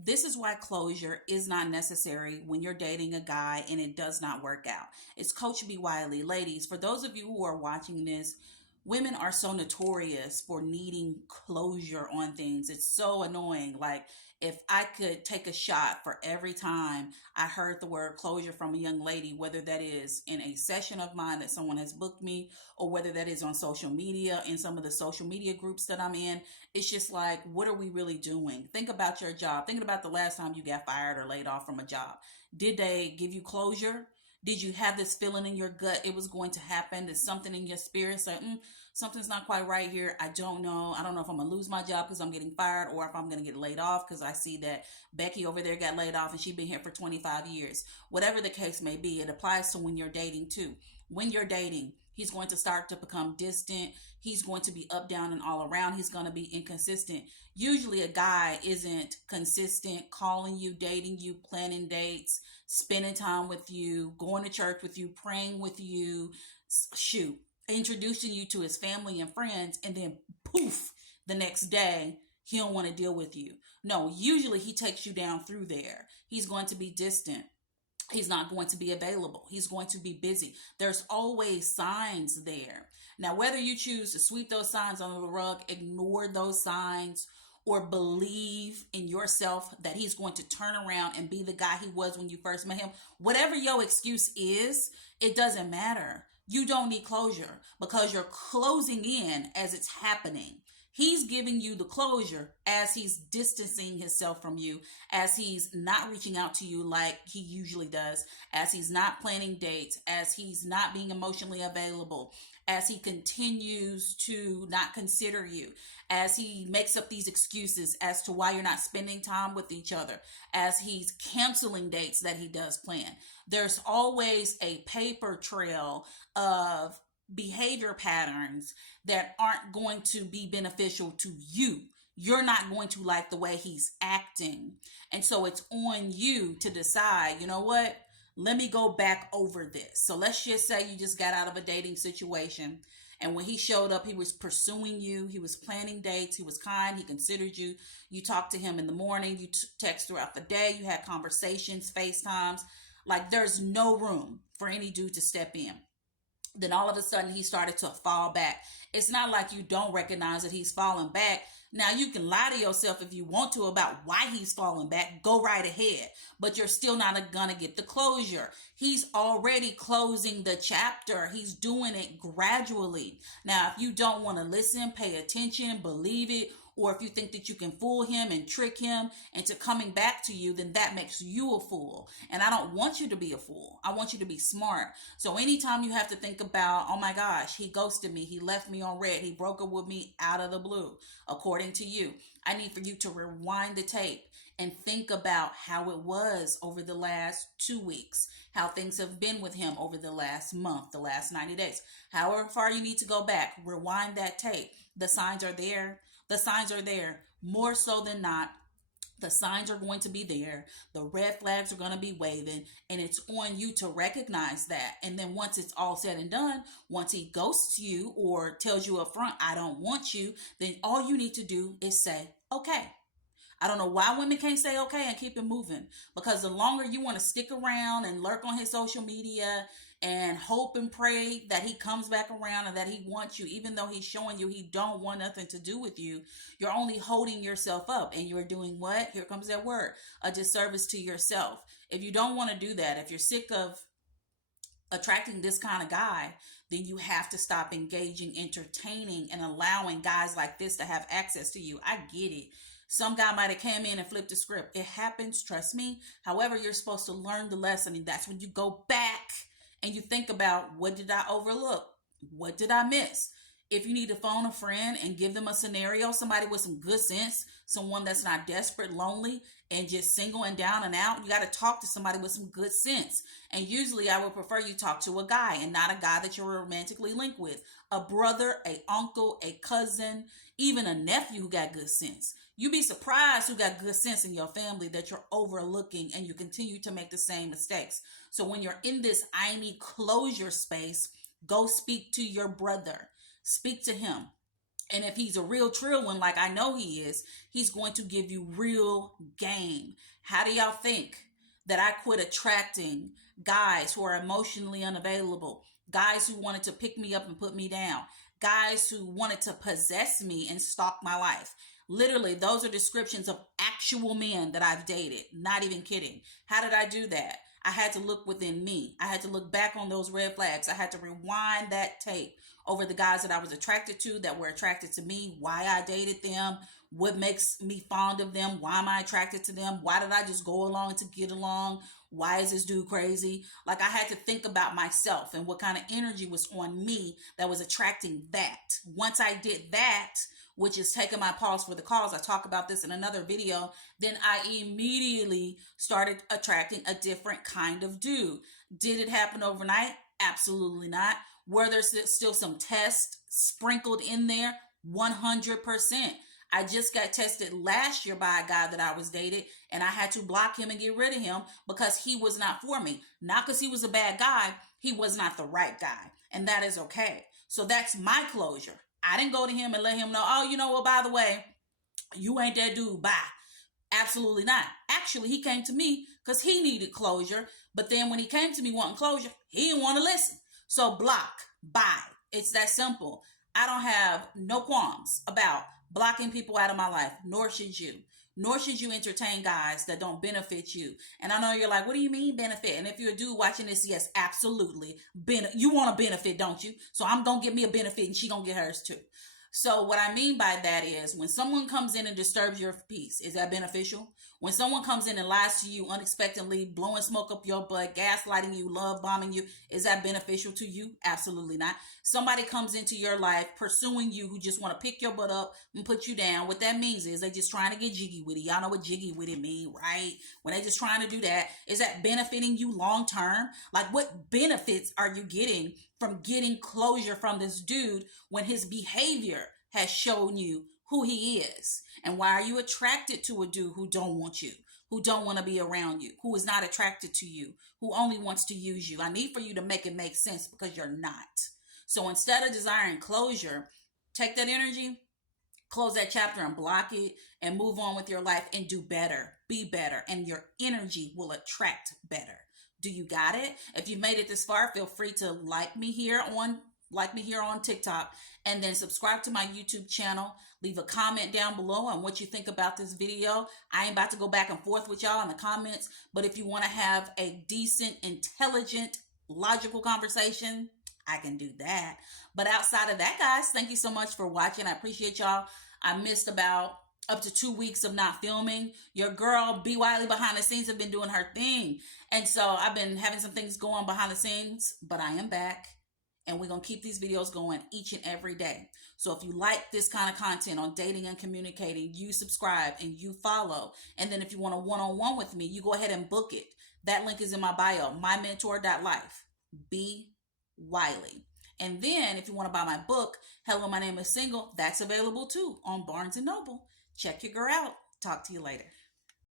This is why closure is not necessary when you're dating a guy and it does not work out. It's Coach B. Wiley. Ladies, for those of you who are watching this, women are so notorious for needing closure on things. It's so annoying. Like, if I could take a shot for every time I heard the word closure from a young lady, whether that is in a session of mine that someone has booked me, or whether that is on social media, in some of the social media groups that I'm in, it's just like, what are we really doing? Think about your job. Think about the last time you got fired or laid off from a job. Did they give you closure? Did you have this feeling in your gut it was going to happen? Did something in your spirit say, something's not quite right here? I don't know. I don't know if I'm going to lose my job because I'm getting fired, or if I'm going to get laid off because I see that Becky over there got laid off and she's been here for 25 years. Whatever the case may be, it applies to when you're dating too. When you're dating, he's going to start to become distant. He's going to be up, down, and all around. He's going to be inconsistent. Usually, a guy isn't consistent, calling you, dating you, planning dates, spending time with you, going to church with you, praying with you, shoot, introducing you to his family and friends, and then poof, the next day, he don't want to deal with you. No, usually he takes you down through there. He's going to be distant. He's not going to be available. He's going to be busy. There's always signs there. Now, whether you choose to sweep those signs under the rug, ignore those signs, or believe in yourself that he's going to turn around and be the guy he was when you first met him, whatever your excuse is, it doesn't matter. You don't need closure because you're closing in as it's happening. He's giving you the closure as he's distancing himself from you, as he's not reaching out to you like he usually does, as he's not planning dates, as he's not being emotionally available, as he continues to not consider you, as he makes up these excuses as to why you're not spending time with each other, as he's canceling dates that he does plan. There's always a paper trail of behavior patterns that aren't going to be beneficial to you. You're not going to like the way he's acting. And so it's on you to decide, you know what? Let me go back over this. So let's just say you just got out of a dating situation. And when he showed up, he was pursuing you. He was planning dates. He was kind. He considered you. You talked to him in the morning. You text throughout the day. You had conversations, FaceTimes. Like, there's no room for any dude to step in. Then all of a sudden he started to fall back. It's not like you don't recognize that he's falling back. Now, you can lie to yourself if you want to about why he's falling back. Go right ahead. But you're still not going to get the closure. He's already closing the chapter. He's doing it gradually. Now, if you don't want to listen, pay attention, believe it, or if you think that you can fool him and trick him into coming back to you, then that makes you a fool. And I don't want you to be a fool. I want you to be smart. So anytime you have to think about, oh my gosh, he ghosted me, he left me on red, he broke up with me out of the blue, according to you, I need for you to rewind the tape and think about how it was over the last 2 weeks, how things have been with him over the last month, the last 90 days, however far you need to go back, rewind that tape. The signs are there. The signs are there. More so than not, the signs are going to be there. The red flags are going to be waving, and it's on you to recognize that. And then once it's all said and done, once he ghosts you or tells you up front, I don't want you, then all you need to do is say, okay. I don't know why women can't say okay and keep it moving, because the longer you want to stick around and lurk on his social media and hope and pray that he comes back around and that he wants you, even though he's showing you he don't want nothing to do with you, you're only holding yourself up, and you're doing what? Here comes that word, a disservice to yourself. If you don't want to do that, if you're sick of attracting this kind of guy, then you have to stop engaging, entertaining, and allowing guys like this to have access to you. I get it. Some guy might have came in and flipped the script. It happens, trust me. However, you're supposed to learn the lesson, and that's when you go back and you think about, what did I overlook? What did I miss? If you need to phone a friend and give them a scenario, somebody with some good sense, someone that's not desperate, lonely, and just single and down and out, you got to talk to somebody with some good sense. And usually I would prefer you talk to a guy and not a guy that you're romantically linked with. A brother, a uncle, a cousin, even a nephew who got good sense. You'd be surprised who got good sense in your family that you're overlooking, and you continue to make the same mistakes. So when you're in this I need closure space, go speak to your brother. Speak to him. And if he's a real trill one, like I know he is, he's going to give you real game. How do y'all think that I quit attracting guys who are emotionally unavailable, guys who wanted to pick me up and put me down, guys who wanted to possess me and stalk my life? Literally, those are descriptions of actual men that I've dated. Not even kidding. How did I do that? I had to look within me. I had to look back on those red flags. I had to rewind that tape over the guys that I was attracted to, that were attracted to me, why I dated them, what makes me fond of them, why am I attracted to them, why did I just go along to get along, why is this dude crazy? Like, I had to think about myself and what kind of energy was on me that was attracting that. Once I did that, which is taking my pause for the cause, I talk about this in another video, then I immediately started attracting a different kind of dude. Did it happen overnight? Absolutely not. Were there still some tests sprinkled in there? 100%. I just got tested last year by a guy that I was dating, and I had to block him and get rid of him because he was not for me. Not because he was a bad guy, he was not the right guy. And that is okay. So that's my closure. I didn't go to him and let him know, oh, you know what, by the way, you ain't that dude, bye. Absolutely not. Actually, he came to me because he needed closure. But then when he came to me wanting closure, he didn't want to listen. So block, bye. It's that simple. I don't have no qualms about blocking people out of my life, nor should you. Nor should you entertain guys that don't benefit you. And I know you're like, what do you mean benefit? And if you're a dude watching this, yes, absolutely. You want a benefit, don't you? So I'm going to get me a benefit and she going to get hers too. So what I mean by that is when someone comes in and disturbs your peace, is that beneficial? When someone comes in and lies to you unexpectedly, blowing smoke up your butt, gaslighting you, love bombing you, is that beneficial to you? Absolutely not. Somebody comes into your life pursuing you who just want to pick your butt up and put you down. What that means is they just trying to get jiggy with it. Y'all know what jiggy with it mean, right? When they just trying to do that, is that benefiting you long term? Like, what benefits are you getting from getting closure from this dude when his behavior has shown you who he is? And why are you attracted to a dude who don't want you, who don't want to be around you, who is not attracted to you, who only wants to use you? I need for you to make it make sense because you're not. So instead of desiring closure, take that energy, close that chapter and block it and move on with your life and do better, be better, and your energy will attract better. Do you got it? If you've made it this far, feel free to like me here on TikTok, and then subscribe to my YouTube channel. Leave a comment down below on what you think about this video. I ain't about to go back and forth with y'all in the comments, but if you want to have a decent, intelligent, logical conversation, I can do that. But outside of that, guys, thank you so much for watching. I appreciate y'all. I missed about up to 2 weeks of not filming. Your girl, B. Wiley, behind the scenes, have been doing her thing. And so I've been having some things going behind the scenes, but I am back. And we're going to keep these videos going each and every day. So if you like this kind of content on dating and communicating, you subscribe and you follow. And then if you want a one-on-one with me, you go ahead and book it. That link is in my bio, mymentor.life, B. Wiley. And then if you want to buy my book, Hello, My Name is Single, that's available too on Barnes & Noble. Check your girl out. Talk to you later.